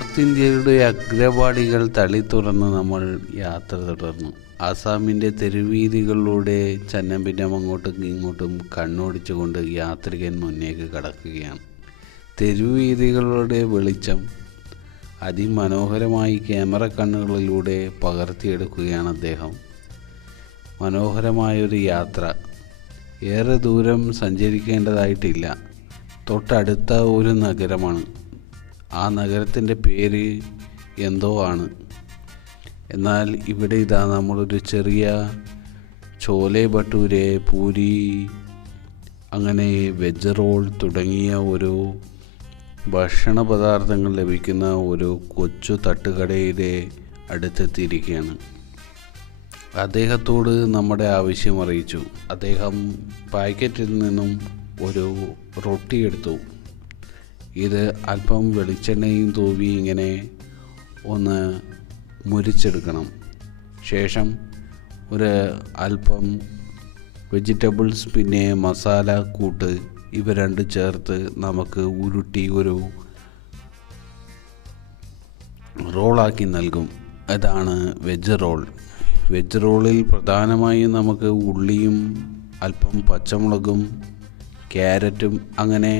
North ഇന്ത്യയുടെ അഗ്രപാടികൾ തള്ളിത്തുറന്ന് നമ്മൾ യാത്ര തുടർന്നു. ആസാമിൻ്റെ തെരുവീഥികളിലൂടെ ചന്നംപിന്നം അങ്ങോട്ടും ഇങ്ങോട്ടും കണ്ണോടിച്ചുകൊണ്ട് യാത്രികൻ മുന്നേക്ക് കടക്കുകയാണ്. തെരുവീഥികളുടെ വെളിച്ചം അതിമനോഹരമായി ക്യാമറ കണ്ണുകളിലൂടെ പകർത്തിയെടുക്കുകയാണ് അദ്ദേഹം. മനോഹരമായൊരു യാത്ര. ഏറെ ദൂരം സഞ്ചരിക്കേണ്ടതായിട്ടില്ല. തൊട്ടടുത്ത ഒരു നഗരമാണ്. ആ നഗരത്തിൻ്റെ പേര് എന്തോ ആണ്. എന്നാൽ ഇവിടെ ഇതാ നമ്മളൊരു ചെറിയ ചോലെ ഭട്ടൂരെ, പൂരി, അങ്ങനെ വെജ് റോൾ തുടങ്ങിയ ഒരു ഭക്ഷണ പദാർത്ഥങ്ങൾ ലഭിക്കുന്ന ഒരു കൊച്ചു തട്ടുകടയുടെ അടുത്തെത്തിയിരിക്കുകയാണ്. അദ്ദേഹത്തോട് നമ്മുടെ ആവശ്യം അറിയിച്ചു. അദ്ദേഹം പാക്കറ്റിൽ നിന്നും ഒരു റൊട്ടി എടുത്തു. ഇത് അല്പം വെളിച്ചെണ്ണയും തൂവി ഇങ്ങനെ ഒന്ന് മുരിച്ചെടുക്കണം. ശേഷം ഒരു അല്പം വെജിറ്റബിൾസ് പിന്നെ മസാല കൂട്ട് ഇവ രണ്ട് ചേർത്ത് നമുക്ക് ഉരുട്ടി ഒരു റോളാക്കി നൽകും. അതാണ് വെജ് റോൾ. വെജ് റോളിൽ പ്രധാനമായും നമുക്ക് ഉള്ളിയും അല്പം പച്ചമുളകും ക്യാരറ്റും അങ്ങനെ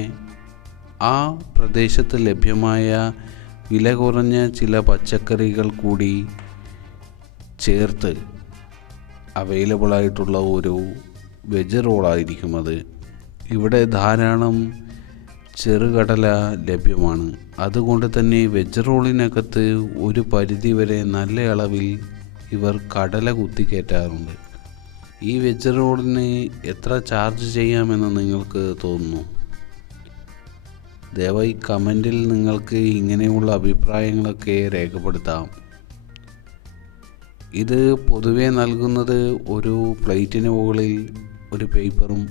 ആ പ്രദേശത്ത് ലഭ്യമായ വില കുറഞ്ഞ ചില പച്ചക്കറികൾ കൂടി ചേർത്ത് അവൈലബിളായിട്ടുള്ള ഒരു വെജ് റോളായിരിക്കും അത്. ഇവിടെ ധാരാളം ചെറുകടല ലഭ്യമാണ്. അതുകൊണ്ട് തന്നെ വെജ് റോളിനകത്ത് ഒരു പരിധിവരെ നല്ല അളവിൽ ഇവർ കടല കുത്തിക്കയറ്റാറുണ്ട്. ഈ വെജ് റോളിന് എത്ര ചാർജ് ചെയ്യാമെന്ന് നിങ്ങൾക്ക് തോന്നുന്നു? ദയവായി കമൻറ്റിൽ നിങ്ങൾക്ക് ഇങ്ങനെയുള്ള അഭിപ്രായങ്ങളൊക്കെ രേഖപ്പെടുത്താം. ഇത് പൊതുവെ നൽകുന്നത് ഒരു പ്ലേറ്റിന് മുകളിൽ ഒരു പേപ്പറും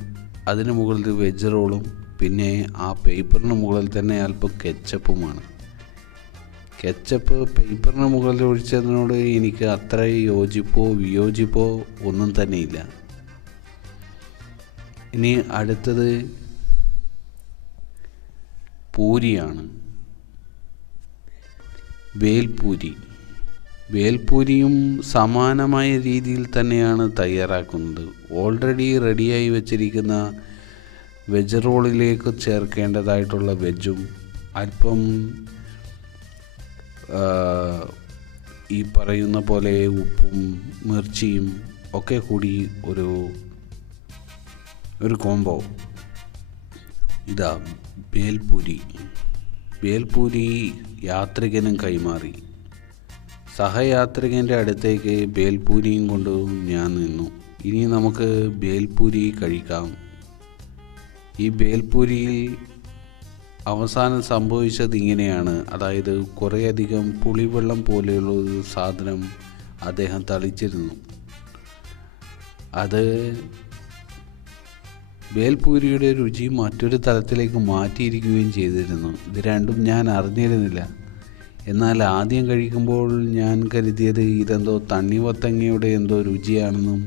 അതിന് മുകളിൽ വെജ് റോളും പിന്നെ ആ പേപ്പറിന് മുകളിൽ തന്നെ അല്പം കെച്ചപ്പുമാണ്. കെച്ചപ്പ് പേപ്പറിന് മുകളിൽ ഒഴിച്ചതിനോട് എനിക്ക് അത്ര യോജിപ്പോ വിയോജിപ്പോ ഒന്നും തന്നെയില്ല. ഇനി അടുത്തത് പൂരിയാണ്. വേൽപൂരി. വേൽപൂരിയും സമാനമായ രീതിയിൽ തന്നെയാണ് തയ്യാറാക്കുന്നത്. ഓൾറെഡി റെഡിയായി വച്ചിരിക്കുന്ന വെജ് റോളിലേക്ക് ചേർക്കേണ്ടതായിട്ടുള്ള വെജും അല്പം ഈ പറയുന്ന പോലെ ഉപ്പും മിർച്ചിയും ഒക്കെ കൂടി ഒരു കോംബോ. ഇതാ വേൽപൂരി. വേൽപൂരി യാത്രികനും കൈമാറി. സഹയാത്രികൻ്റെ അടുത്തേക്ക് വേൽപൂരിയും കൊണ്ട് ഞാൻ നിന്നു. ഇനി നമുക്ക് വേൽപൂരി കഴിക്കാം. ഈ വേൽപൂരിയിൽ അവസാനം സംഭവിച്ചത് ഇങ്ങനെയാണ്. അതായത് കുറേയധികം പുളിവെള്ളം പോലെയുള്ള ഒരു സാധനം അദ്ദേഹം തളിച്ചിരുന്നു. അത് വേൽപൂരിയുടെ രുചി മറ്റൊരു തലത്തിലേക്ക് മാറ്റിയിരിക്കുകയും ചെയ്തിരുന്നു. ഇത് രണ്ടും ഞാൻ അറിഞ്ഞിരുന്നില്ല. എന്നാൽ ആദ്യം കഴിക്കുമ്പോൾ ഞാൻ കരുതിയത് ഇതെന്തോ തണ്ണിമത്തങ്ങയുടെ എന്തോ രുചിയാണെന്നും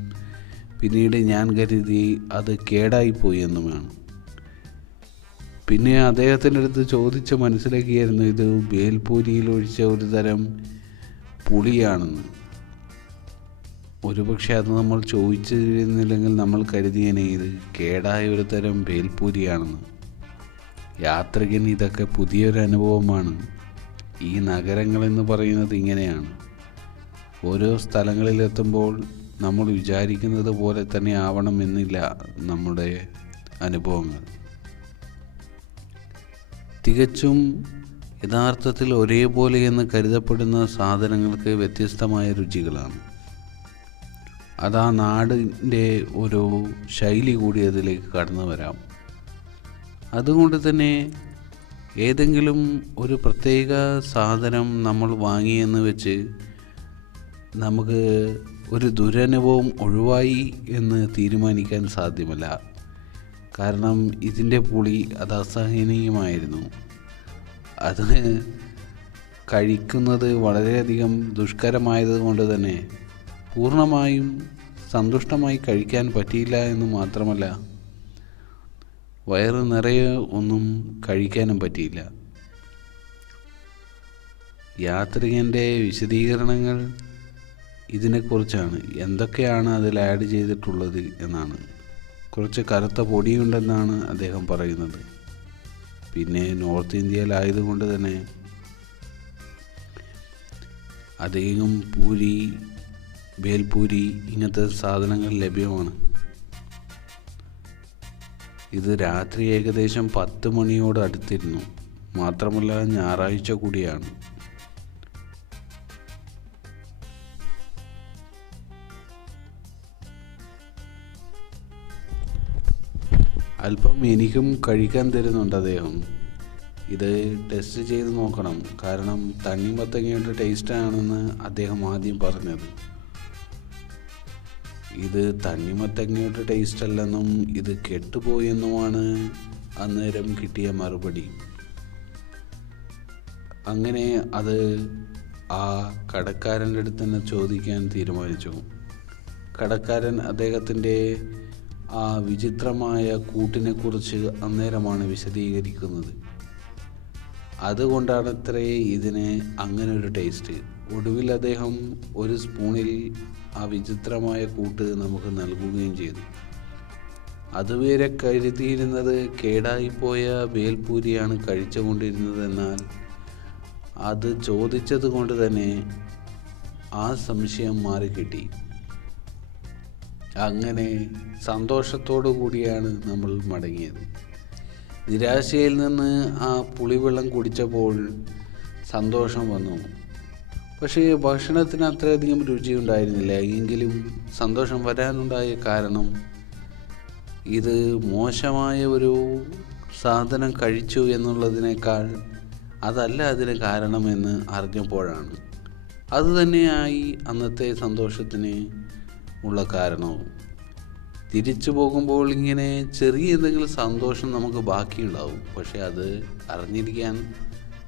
പിന്നീട് ഞാൻ കരുതി അത് കേടായിപ്പോയി എന്നുമാണ്. പിന്നെ അദ്ദേഹത്തിൻ്റെ അടുത്ത് ചോദിച്ച് മനസ്സിലാക്കിയായിരുന്നു ഇത് വേൽപൂരിയിൽ ഒഴിച്ച ഒരു തരം പുളിയാണെന്ന്. ഒരുപക്ഷെ അത് നമ്മൾ ചോദിച്ചിരുന്നില്ലെങ്കിൽ നമ്മൾ കരുതിയേനെ ഇത് കേടായ ഒരു തരം വേൽപൂരിയാണെന്ന്. യാത്രികന് ഇതൊക്കെ പുതിയൊരു അനുഭവമാണ്. ഈ നഗരങ്ങളെന്ന് പറയുന്നത് ഇങ്ങനെയാണ്. ഓരോ സ്ഥലങ്ങളിലെത്തുമ്പോൾ നമ്മൾ വിചാരിക്കുന്നത് പോലെ തന്നെ ആവണമെന്നില്ല നമ്മുടെ അനുഭവങ്ങൾ. തികച്ചും യഥാർത്ഥത്തിൽ ഒരേപോലെ എന്ന് കരുതപ്പെടുന്ന സാധനങ്ങൾക്ക് വ്യത്യസ്തമായ രുചികളാണ്. അതാ നാടിൻ്റെ ഒരു ശൈലി കൂടി അതിലേക്ക് കടന്നു വരാം. അതുകൊണ്ട് തന്നെ ഏതെങ്കിലും ഒരു പ്രത്യേക സാധനം നമ്മൾ വാങ്ങിയെന്ന് വെച്ച് നമുക്ക് ഒരു ദുരനുഭവം ഒഴിവായി എന്ന് തീരുമാനിക്കാൻ സാധ്യമല്ല. കാരണം ഇതിൻ്റെ പുളി അത് അസഹനീയമായിരുന്നു. അത് കഴിക്കുന്നത് വളരെയധികം ദുഷ്കരമായത് കൊണ്ട് തന്നെ പൂർണ്ണമായും സന്തുഷ്ടമായി കഴിക്കാൻ പറ്റിയില്ല എന്ന് മാത്രമല്ല, വയറ് നിറയെ ഒന്നും കഴിക്കാനും പറ്റിയില്ല. യാത്രികൻ്റെ വിശദീകരണങ്ങൾ ഇതിനെക്കുറിച്ചാണ്. എന്തൊക്കെയാണ് അതിൽ ആഡ് ചെയ്തിട്ടുള്ളത് എന്നാണ്. കുറച്ച് കറുത്ത പൊടിയുണ്ടെന്നാണ് അദ്ദേഹം പറയുന്നത്. പിന്നെ നോർത്ത് ഇന്ത്യയിലായതുകൊണ്ട് തന്നെ അധികം പൂരി, ഭേൽപൂരി ഇങ്ങനത്തെ സാധനങ്ങൾ ലഭ്യമാണ്. ഇത് രാത്രി ഏകദേശം 10 മണിയോട് അടുത്തിരുന്നു. മാത്രമല്ല ഞായറാഴ്ച കൂടിയാണ്. അല്പം എനിക്കും കഴിക്കാൻ തരുന്നുണ്ട് അദ്ദേഹം. ഇത് ടെസ്റ്റ് ചെയ്ത് നോക്കണം, കാരണം തണ്ണിമത്തങ്ങയുടെ ടേസ്റ്റാണെന്ന് അദ്ദേഹം ആദ്യം പറഞ്ഞത്. ഇത് തണ്ണിമത്തങ്ങയുടെ ടേസ്റ്റ് അല്ലെന്നും ഇത് കെട്ടുപോയെന്നുമാണ് അന്നേരം കിട്ടിയ മറുപടി. അങ്ങനെ അത് ആ കടക്കാരൻ്റെ അടുത്ത് തന്നെ ചോദിക്കാൻ തീരുമാനിച്ചു. കടക്കാരൻ അദ്ദേഹത്തിൻ്റെ ആ വിചിത്രമായ കൂട്ടിനെക്കുറിച്ച് അന്നേരമാണ് വിശദീകരിക്കുന്നത്. അതുകൊണ്ടാണത്രേ ഇതിന് അങ്ങനെ ഒരു ടേസ്റ്റ്. ഒടുവിൽ അദ്ദേഹം ഒരു സ്പൂണിൽ ആ വിചിത്രമായ കൂട്ട് നമുക്ക് നൽകുകയും ചെയ്തു. അതുവരെ കരുതിയിരുന്നത് കേടായിപ്പോയ ഭേൽപൂരിയാണ് കഴിച്ചുകൊണ്ടിരുന്നത്. എന്നാൽ അത് ചോദിച്ചത് കൊണ്ട് തന്നെ ആ സംശയം മാറിക്കിട്ടി. അങ്ങനെ സന്തോഷത്തോടു കൂടിയാണ് നമ്മൾ മടങ്ങിയത്. നിരാശയിൽ നിന്ന് ആ പുളിവെള്ളം കുടിച്ചപ്പോൾ സന്തോഷം വന്നു. പക്ഷേ ഭക്ഷണത്തിന് അത്രയധികം രുചിയുണ്ടായിരുന്നില്ല. എങ്കിലും സന്തോഷം വരാനുണ്ടായ കാരണം ഇത് മോശമായ ഒരു സാധനം കഴിച്ചു എന്നുള്ളതിനേക്കാൾ അതല്ല അതിന് കാരണമെന്ന് അറിഞ്ഞപ്പോഴാണ്. അതുതന്നെയായി അന്നത്തെ സന്തോഷത്തിന് ഉള്ള കാരണവും. തിരിച്ചു പോകുമ്പോൾ ഇങ്ങനെ ചെറിയ എന്തെങ്കിലും സന്തോഷം നമുക്ക് ബാക്കിയുണ്ടാവും. പക്ഷെ അത് അറിഞ്ഞിരിക്കാൻ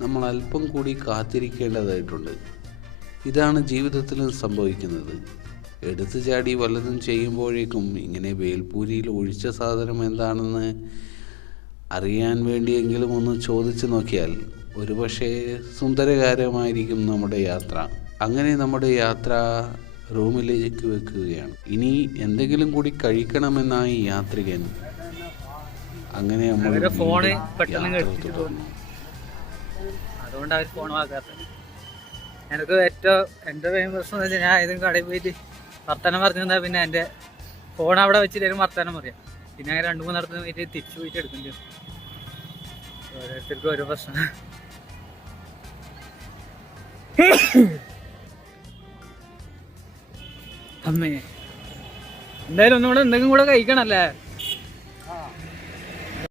നമ്മൾ അല്പം കൂടി കാത്തിരിക്കേണ്ടതായിട്ടുണ്ട്. ഇതാണ് ജീവിതത്തിലും സംഭവിക്കുന്നത്. എടുത്തു ചാടി വല്ലതും ചെയ്യുമ്പോഴേക്കും ഇങ്ങനെ ഭേൽപൂരിയിൽ ഒഴിച്ച സാധനം എന്താണെന്ന് അറിയാൻ വേണ്ടിയെങ്കിലും ഒന്ന് ചോദിച്ചു നോക്കിയാൽ ഒരുപക്ഷെ സുന്ദരകരമായിരിക്കും നമ്മുടെ യാത്ര. അങ്ങനെ നമ്മുടെ യാത്ര റൂമിലേക്ക് വെക്കുകയാണ്. ഇനി എന്തെങ്കിലും കൂടി കഴിക്കണമെന്നായി യാത്രികൻ. അങ്ങനെ നമ്മൾ ഫോണ് പെട്ടെന്ന് തുടർന്നു. അതുകൊണ്ട് അവർ ഫോൺ വാങ്ങാത്തത്. എനിക്ക് ഏറ്റവും എൻ്റെ മെയിൻ പ്രശ്നം എന്ന് വെച്ചാൽ ഞാൻ ഏതെങ്കിലും കടയിൽ പോയിട്ട് വർത്തമാനം പറഞ്ഞു തന്നാൽ പിന്നെ എൻ്റെ ഫോൺ അവിടെ വെച്ചിട്ട് വർത്തമാനം പറയാം. പിന്നെ അങ്ങനെ 2-3 നടത്തുന്ന പോയിട്ട് തിരിച്ചു പോയിട്ട് എടുക്കേണ്ടി വരും. ഓരോരുത്തർക്കും ഓരോ പ്രശ്നം. അമ്മേ എന്തായാലും ഒന്നുകൂടെ എന്തെങ്കിലും കൂടെ കഴിക്കണല്ലേ.